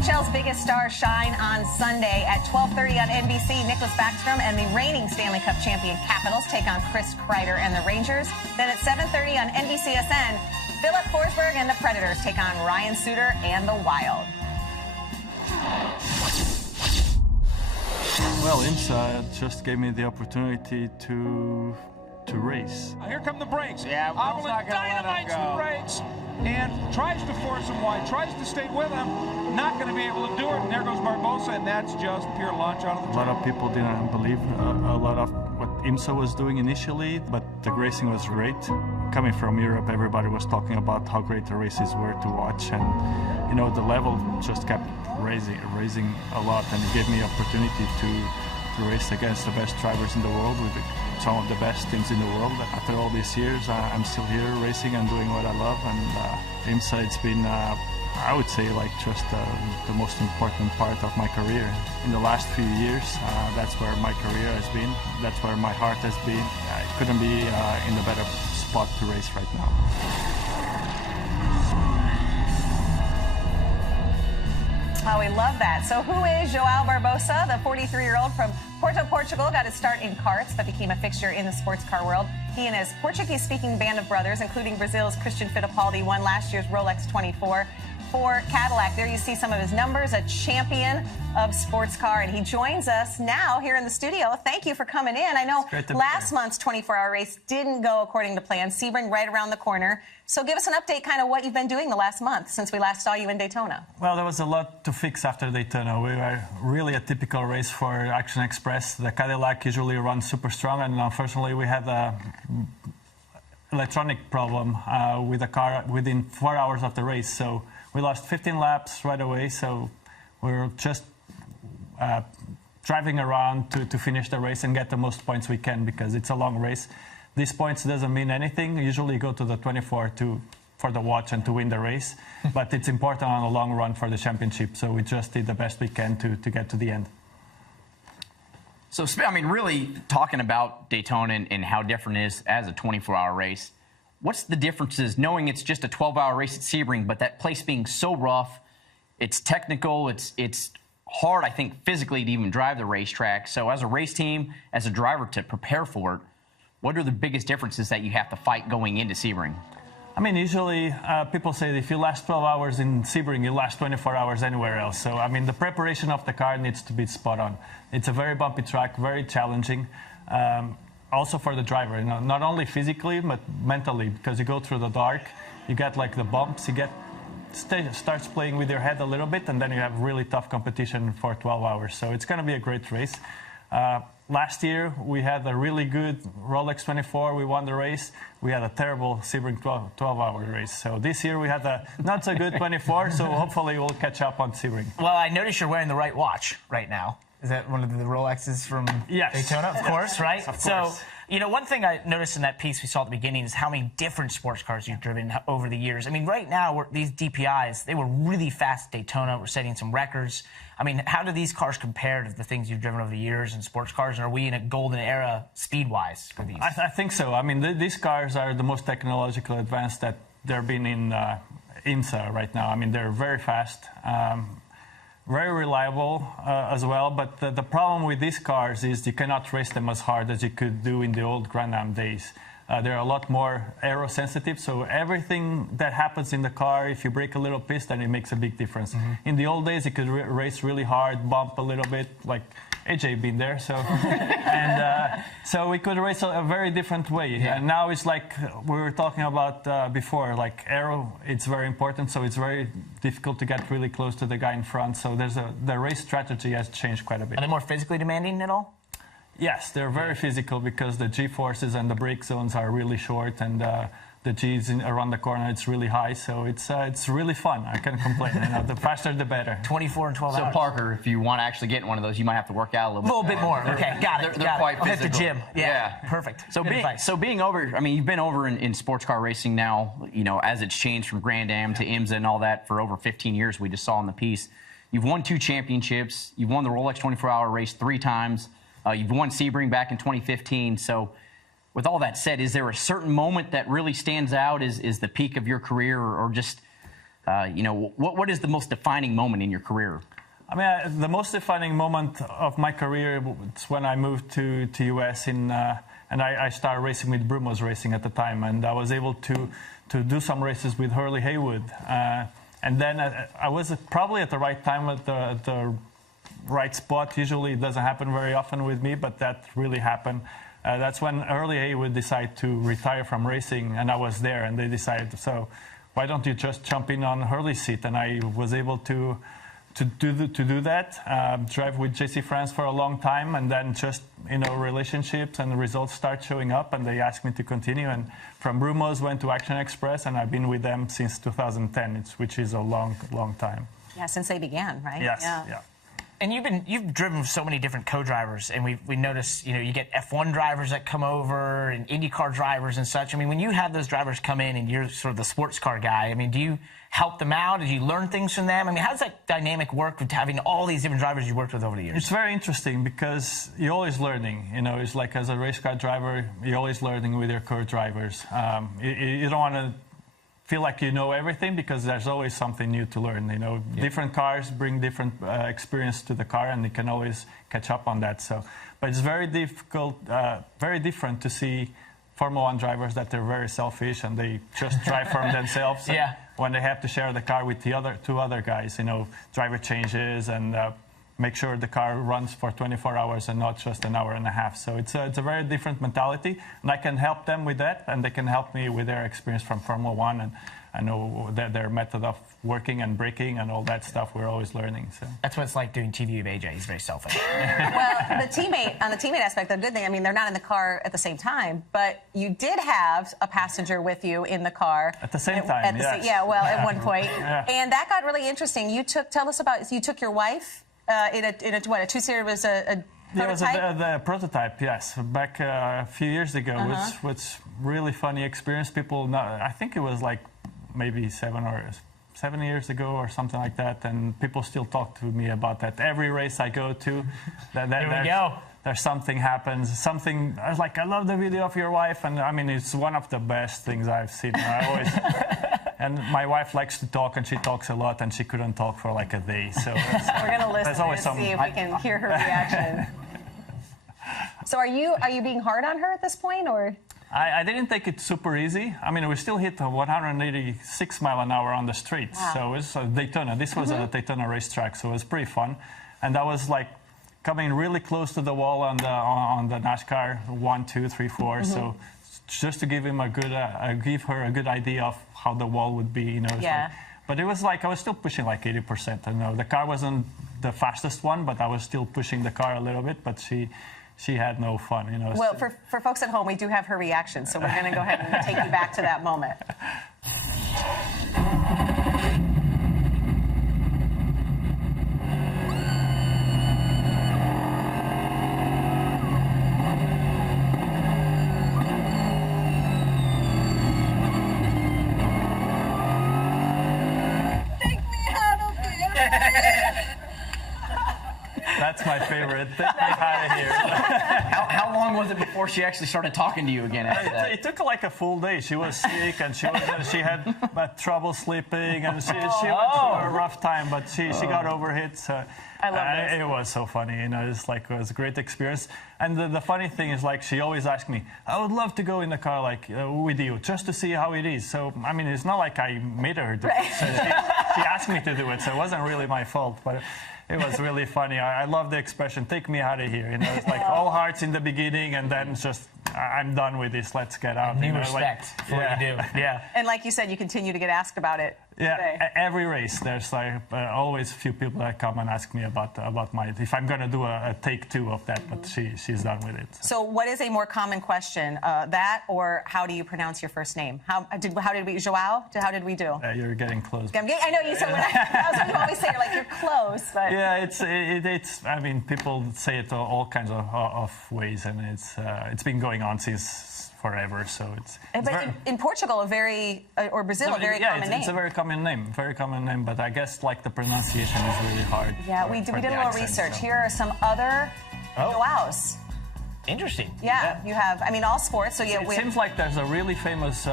NHL's biggest stars shine on Sunday at 12:30 on NBC. Nicholas Backstrom and the reigning Stanley Cup champion Capitals take on Chris Kreider and the Rangers. Then at 7:30 on NBCSN, Philip Forsberg and the Predators take on Ryan Suter and the Wild. Well, IMSA just gave me the opportunity to race. Here come the brakes. Yeah, Allmendinger dynamites the brakes and tries to force him wide, tries to stay with him. Not going to be able to do it. And there goes Barbosa, and that's just pure launch out of the A lot of people didn't believe a lot of what IMSA was doing initially, but the racing was great. Coming from Europe, everybody was talking about how great the races were to watch, and you know the level just kept raising a lot, and it gave me opportunity to race against the best drivers in the world with some of the best teams in the world. After all these years, I'm still here racing and doing what I love, and IMSA, it's been, I would say, like just the most important part of my career. In the last few years, that's where my career has been, that's where my heart has been. I couldn't be in a better spot to race right now. Oh, we love that. So who is Joao Barbosa? The 43-year-old from Porto, Portugal, got his start in karts, but became a fixture in the sports car world. He and his Portuguese-speaking band of brothers, including Brazil's Christian Fittipaldi, won last year's Rolex 24 for Cadillac. There you see some of his numbers, a champion of sports car, and he joins us now here in the studio. Thank you for coming in. I know last month's 24-hour race didn't go according to plan. Sebring right around the corner. So give us an update, kind of what you've been doing the last month since we last saw you in Daytona. Well, there was a lot to fix after Daytona. We were really a typical race for Action Express. The Cadillac usually runs super strong, and unfortunately we had a electronic problem with the car within 4 hours of the race. So we lost 15 laps right away. So we were just driving around to finish the race and get the most points we can, because it's a long race. These points doesn't mean anything. Usually you go to the 24 for the watch and to win the race, but it's important on a long run for the championship. So we just did the best we can to get to the end. So, I mean, really talking about Daytona and how different it is as a 24-hour race, what's the differences knowing it's just a 12-hour race at Sebring, but that place being so rough, it's technical, it's hard, I think, physically to even drive the racetrack. So as a race team, as a driver to prepare for it, what are the biggest differences that you have to fight going into Sebring? I mean, usually people say that if you last 12 hours in Sebring, you last 24 hours anywhere else. So, I mean, the preparation of the car needs to be spot on. It's a very bumpy track, very challenging. Also for the driver, you know, not only physically, but mentally, because you go through the dark, you get like the bumps, you get starts playing with your head a little bit, and then you have really tough competition for 12 hours. So it's going to be a great race. Last year, we had a really good Rolex 24. We won the race. We had a terrible Sebring 12-hour race. So this year, we had a not-so-good 24, so hopefully we'll catch up on Sebring. Well, I notice you're wearing the right watch right now. Is that one of the Rolexes from Daytona? Of course, right? Of course. So, you know, one thing I noticed in that piece we saw at the beginning is how many different sports cars you've driven over the years. I mean, right now, these DPIs, they were really fast at Daytona. We're setting some records. I mean, how do these cars compare to the things you've driven over the years in sports cars? And are we in a golden era speed-wise for these? I think so. I mean, these cars are the most technological advanced that there been in IMSA right now. I mean, they're very fast. Very reliable as well, but the problem with these cars is you cannot race them as hard as you could do in the old Grand Am days. They're a lot more aero sensitive, so everything that happens in the car, if you break a little piston, it makes a big difference. In the old days, you could race really hard, bump a little bit, like AJ been there, so and so we could race a very different way. And now it's like we were talking about before, like aero, it's very important, so it's very difficult to get really close to the guy in front. So the race strategy has changed quite a bit. Are they more physically demanding at all? Yes, they're very physical because the G-forces and the brake zones are really short, and the G's around the corner, it's really high. So it's really fun. I can't complain. You know, the faster, the better. 24 and 12 hours. So, Parker, if you want to actually get in one of those, you might have to work out a little bit more. Okay, got it. They're quite physical. I'll hit the gym. Yeah. Perfect. So being over, I mean, you've been over in sports car racing now, you know, as it's changed from Grand Am to IMSA and all that for over 15 years, we just saw in the piece. You've won 2 championships. You've won the Rolex 24-hour race 3 times. You've won Sebring back in 2015. So with all that said, is there a certain moment that really stands out as the peak of your career, or just What is the most defining moment in your career? I mean, the most defining moment of my career was when I moved to US and I started racing with Brumos Racing at the time, and I was able to do some races with Hurley Haywood. And then I was probably at the right time at the right spot. Usually it doesn't happen very often with me, but that really happened. That's when Hurley Haywood decided to retire from racing, and I was there, and they decided, so why don't you just jump in on Hurley's seat? And I was able to do that, drive with JC France for a long time, and then just, relationships and the results start showing up, and they asked me to continue. And from Brumos went to Action Express, and I've been with them since 2010, which is a long, long time. Yeah, since they began, right? Yes, yeah. And you've driven so many different co-drivers, and we notice, you get F1 drivers that come over and IndyCar drivers and such. I mean, when you have those drivers come in and you're sort of the sports car guy, I mean, do you help them out? Did you learn things from them? I mean, how does that dynamic work with having all these different drivers you worked with over the years? It's very interesting because you're always learning. It's like as a race car driver, you're always learning with your co-drivers. You don't want to feel like you know everything because there's always something new to learn. Different cars bring different experience to the car, and you can always catch up on that. So, but it's very difficult, very different to see Formula One drivers that they're very selfish and they just drive for themselves. Yeah. When they have to share the car with the two other guys, driver changes and make sure the car runs for 24 hours and not just an hour and a half. So it's a very different mentality, and I can help them with that, and they can help me with their experience from Formula One, and I know their method of working and braking and all that stuff. We're always learning. So that's what it's like doing TV with AJ. He's very selfish. Well, on the teammate aspect, the good thing, I mean, they're not in the car at the same time, but you did have a passenger with you in the car at the same time. Yes. At one point, yeah. And that got really interesting. You took your wife in a 2-series was a prototype? Yeah, it was the prototype, yes. Back a few years ago, was really funny experience. I think it was like maybe 7 years ago or something like that, and people still talk to me about that. Every race I go to, there's something happens. I was like, I love the video of your wife, and I mean, it's one of the best things I've seen. And my wife likes to talk, and she talks a lot, and she couldn't talk for like a day. So we're going to listen and see if we can hear her reaction. So are you being hard on her at this point, or? I didn't take it super easy. I mean, we still hit 186 miles an hour on the streets. Wow. So it was Daytona. This was a Daytona racetrack, so it was pretty fun. And that was like coming really close to the wall on the NASCAR 1, 2, 3, 4. So just to give him give her a good idea of how the wall would be, Yeah. But it was like I was still pushing like 80%. I know the car wasn't the fastest one, but I was still pushing the car a little bit. But she had no fun, Well, for folks at home, we do have her reaction, so we're going to go ahead and take you back to that moment. That's my favorite. Take me out of here. How long was it before she actually started talking to you again after that? It took like a full day. She was sick, and she had trouble sleeping, and she went through a rough time, but she got over it. So I love this. It was so funny. It was a great experience. And the funny thing is, like, she always asked me, I would love to go in the car with you just to see how it is. So I mean, it's not like I made her do it. So she asked me to do it, so it wasn't really my fault, but. It was really funny. I love the expression, take me out of here. It's like all hearts in the beginning, and then just, I'm done with this, let's get out. New respect for what you do. Yeah. And like you said, you continue to get asked about it. Yeah, today. every race, there's like always a few people that come and ask me about if I'm going to do a take 2 of that, but she's done with it. So what is a more common question, that or how do you pronounce your first name? How did we, Joao? How did we do? You're getting close. I know you said you always say you're close, but. Yeah, it's. I mean, people say it all kinds of ways, and it's been going on since forever. So it's. But in Portugal, or Brazil, a very common name. It's a very common name. But I guess like the pronunciation is really hard. Yeah, we did a little research. So. Here are some other Joaos. Interesting. Yeah, you have. I mean, all sports. So yeah, it seems like there's a really famous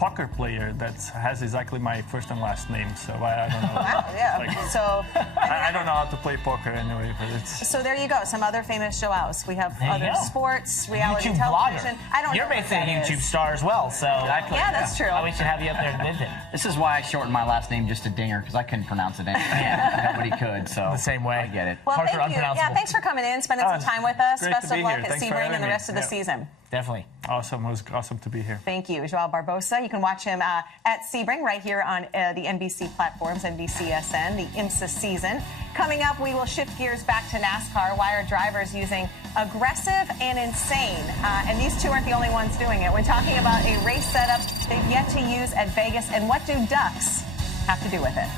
poker player that has exactly my first and last name, so I don't know. Wow, yeah. So I don't know how to play poker anyway, but it's... So there you go, some other famous Joaos. We have other sports, reality YouTube television. blogger. I don't You're know what basically a that YouTube is. star as well, so Yeah, that's true. we should have you up there with him. This is why I shortened my last name just to Dinger, because I couldn't pronounce it anyway. Nobody could, so The same way. I get it. Well, Hard for thank you. Yeah, unpronounceable. thanks for coming in, spending some time with us. great Best to of be luck here. at Thanks for Sebring having and the me. rest of the Yeah. season. Definitely. Awesome. It was awesome to be here. Thank you, Joao Barbosa. You can watch him at Sebring right here on the NBC platforms, NBCSN, the IMSA season. Coming up, we will shift gears back to NASCAR. Why are drivers using aggressive and insane? And these two aren't the only ones doing it. We're talking about a race setup they've yet to use at Vegas, and what do ducks have to do with it?